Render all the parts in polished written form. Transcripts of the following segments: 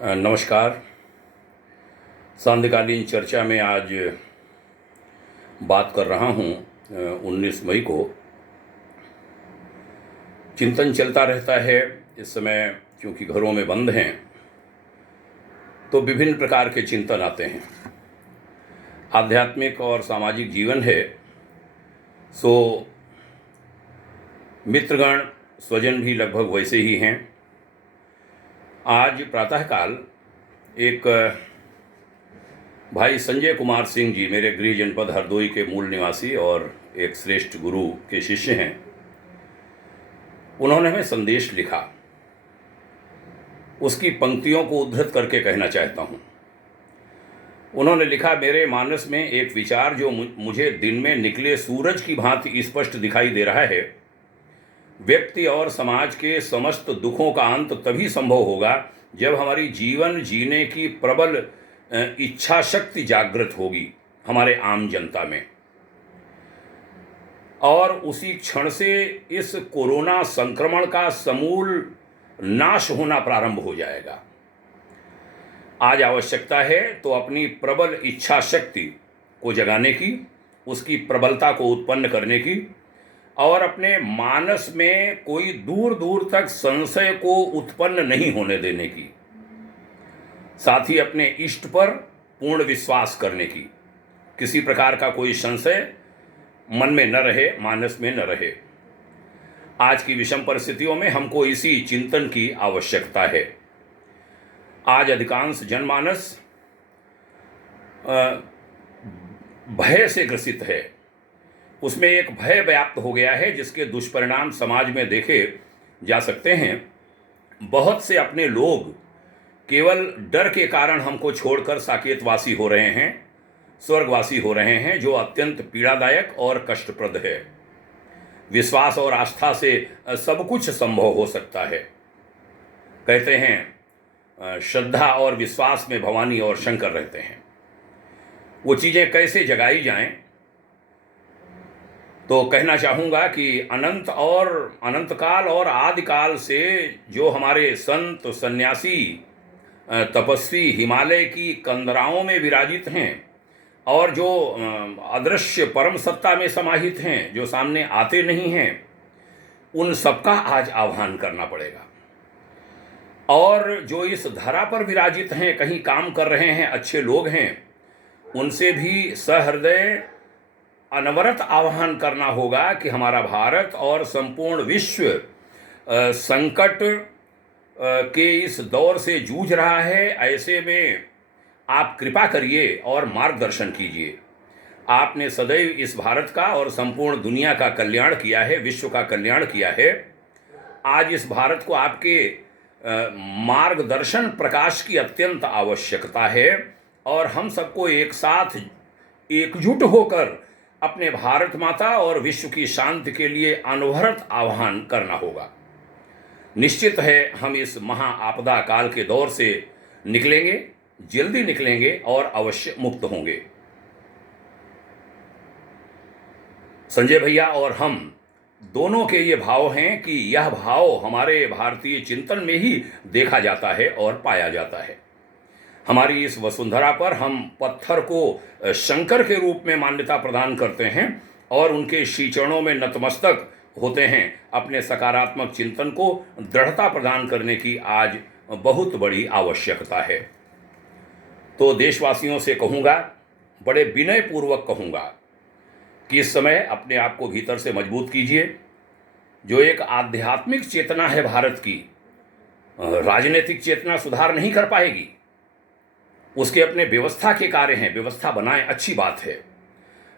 नमस्कार। सांध्यकालीन चर्चा में आज बात कर रहा हूँ 19 मई को। चिंतन चलता रहता है इस समय, क्योंकि घरों में बंद हैं तो विभिन्न प्रकार के चिंतन आते हैं। आध्यात्मिक और सामाजिक जीवन है, सो मित्रगण स्वजन भी लगभग वैसे ही हैं। आज प्रातःकाल एक भाई संजय कुमार सिंह जी, मेरे गृह जनपद हरदोई के मूल निवासी और एक श्रेष्ठ गुरु के शिष्य हैं, उन्होंने हमें संदेश लिखा। उसकी पंक्तियों को उद्धृत करके कहना चाहता हूँ। उन्होंने लिखा, मेरे मानस में एक विचार जो मुझे दिन में निकले सूरज की भांति स्पष्ट दिखाई दे रहा है। व्यक्ति और समाज के समस्त दुखों का अंत तभी संभव होगा जब हमारी जीवन जीने की प्रबल इच्छा शक्ति जागृत होगी हमारे आम जनता में, और उसी क्षण से इस कोरोना संक्रमण का समूल नाश होना प्रारंभ हो जाएगा। आज आवश्यकता है तो अपनी प्रबल इच्छा शक्ति को जगाने की, उसकी प्रबलता को उत्पन्न करने की, और अपने मानस में कोई दूर दूर तक संशय को उत्पन्न नहीं होने देने की, साथ ही अपने इष्ट पर पूर्ण विश्वास करने की। किसी प्रकार का कोई संशय मन में न रहे, मानस में न रहे। आज की विषम परिस्थितियों में हमको इसी चिंतन की आवश्यकता है। आज अधिकांश जनमानस भय से ग्रसित है। उसमें एक भय व्याप्त हो गया है जिसके दुष्परिणाम समाज में देखे जा सकते हैं। बहुत से अपने लोग केवल डर के कारण हमको छोड़कर साकेतवासी हो रहे हैं, स्वर्गवासी हो रहे हैं, जो अत्यंत पीड़ादायक और कष्टप्रद है। विश्वास और आस्था से सब कुछ संभव हो सकता है। कहते हैं श्रद्धा और विश्वास में भवानी और शंकर रहते हैं। वो चीज़ें कैसे जगाई जाएं, तो कहना चाहूँगा कि अनंत काल और आदिकाल से जो हमारे संत सन्यासी तपस्वी हिमालय की कंदराओं में विराजित हैं और जो अदृश्य परम सत्ता में समाहित हैं, जो सामने आते नहीं हैं, उन सबका आज आह्वान करना पड़ेगा। और जो इस धरा पर विराजित हैं, कहीं काम कर रहे हैं, अच्छे लोग हैं, उनसे भी सहृदय अनवरत आह्वान करना होगा कि हमारा भारत और संपूर्ण विश्व संकट के इस दौर से जूझ रहा है। ऐसे में आप कृपा करिए और मार्गदर्शन कीजिए। आपने सदैव इस भारत का और संपूर्ण दुनिया का कल्याण किया है, विश्व का कल्याण किया है। आज इस भारत को आपके मार्गदर्शन प्रकाश की अत्यंत आवश्यकता है, और हम सबको एक साथ एकजुट होकर अपने भारत माता और विश्व की शांति के लिए अनवरत आह्वान करना होगा। निश्चित है हम इस महा आपदा काल के दौर से निकलेंगे, जल्दी निकलेंगे और अवश्य मुक्त होंगे। संजय भैया और हम दोनों के ये भाव हैं कि यह भाव हमारे भारतीय चिंतन में ही देखा जाता है और पाया जाता है। हमारी इस वसुंधरा पर हम पत्थर को शंकर के रूप में मान्यता प्रदान करते हैं और उनके श्री चरणों में नतमस्तक होते हैं। अपने सकारात्मक चिंतन को दृढ़ता प्रदान करने की आज बहुत बड़ी आवश्यकता है। तो देशवासियों से कहूँगा, बड़े विनय पूर्वक कहूँगा कि इस समय अपने आप को भीतर से मजबूत कीजिए। जो एक आध्यात्मिक चेतना है भारत की, राजनीतिक चेतना सुधार नहीं कर पाएगी। उसके अपने व्यवस्था के कार्य हैं, व्यवस्था बनाएं, अच्छी बात है,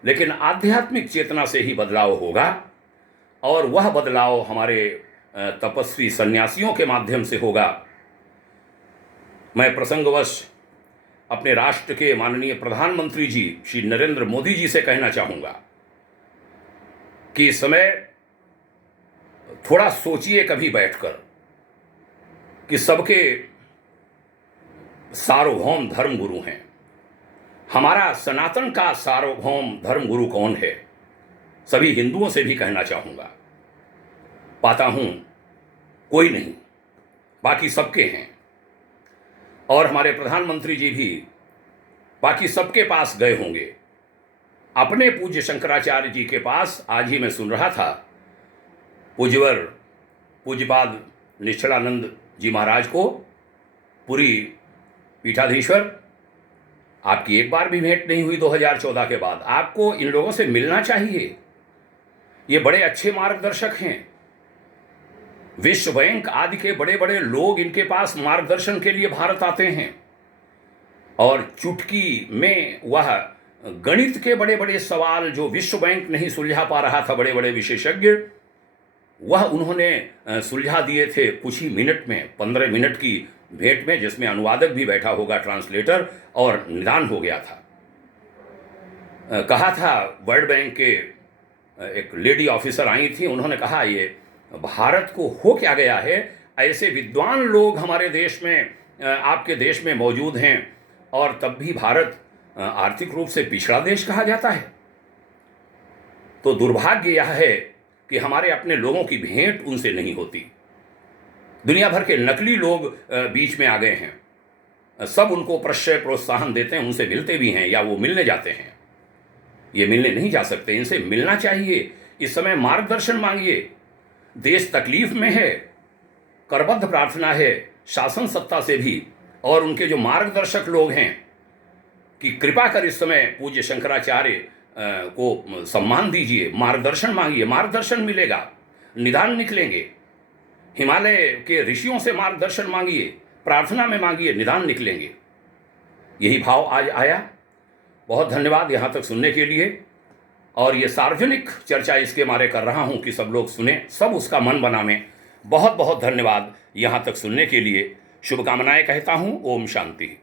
लेकिन आध्यात्मिक चेतना से ही बदलाव होगा, और वह बदलाव हमारे तपस्वी सन्यासियों के माध्यम से होगा। मैं प्रसंगवश अपने राष्ट्र के माननीय प्रधानमंत्री जी श्री नरेंद्र मोदी जी से कहना चाहूँगा कि इस समय थोड़ा सोचिए कभी बैठकर कि सबके सार्वभौम धर्मगुरु हैं। हमारा सनातन का सार्वभौम धर्मगुरु कौन है? सभी हिंदुओं से भी कहना चाहूँगा, पाता हूँ कोई नहीं, बाकी सबके हैं। और हमारे प्रधानमंत्री जी भी बाकी सबके पास गए होंगे। अपने पूज्य शंकराचार्य जी के पास आज ही मैं सुन रहा था, पूज्यवर पूज्यपाद निश्चलानंद जी महाराज को, पूरी पीठाधीश्वर, आपकी एक बार भी भेंट नहीं हुई 2014 के बाद। आपको इन लोगों से मिलना चाहिए। ये बड़े अच्छे मार्गदर्शक हैं। विश्व बैंक आदि के बड़े बड़े लोग इनके पास मार्गदर्शन के लिए भारत आते हैं, और चुटकी में वह गणित के बड़े बड़े सवाल जो विश्व बैंक नहीं सुलझा पा रहा था, बड़े बड़े विशेषज्ञ, वह उन्होंने सुलझा दिए थे कुछ ही मिनट में, 15 मिनट की भेंट में, जिसमें अनुवादक भी बैठा होगा, ट्रांसलेटर, और निदान हो गया था। कहा था, वर्ल्ड बैंक के एक लेडी ऑफिसर आई थी, उन्होंने कहा ये भारत को हो क्या गया है, ऐसे विद्वान लोग हमारे देश में, आपके देश में मौजूद हैं, और तब भी भारत आर्थिक रूप से पिछड़ा देश कहा जाता है। तो दुर्भाग्य यह है कि हमारे अपने लोगों की भेंट उनसे नहीं होती। दुनिया भर के नकली लोग बीच में आ गए हैं, सब उनको प्रश्रय प्रोत्साहन देते हैं, उनसे मिलते भी हैं या वो मिलने जाते हैं। ये मिलने नहीं जा सकते, इनसे मिलना चाहिए। इस समय मार्गदर्शन मांगिए। देश तकलीफ में है, करबद्ध प्रार्थना है शासन सत्ता से भी, और उनके जो मार्गदर्शक लोग हैं कि कृपा कर इस समय पूज्य शंकराचार्य को सम्मान दीजिए, मार्गदर्शन मांगिए, मार्गदर्शन मिलेगा, निदान निकलेंगे। हिमालय के ऋषियों से मार्गदर्शन मांगिए, प्रार्थना में मांगिए, निदान निकलेंगे। यही भाव आज आया। बहुत धन्यवाद यहाँ तक सुनने के लिए। और ये सार्वजनिक चर्चा इसके मारे कर रहा हूँ कि सब लोग सुने, सब उसका मन बनावें। बहुत बहुत धन्यवाद यहाँ तक सुनने के लिए। शुभकामनाएं कहता हूँ। ओम शांति।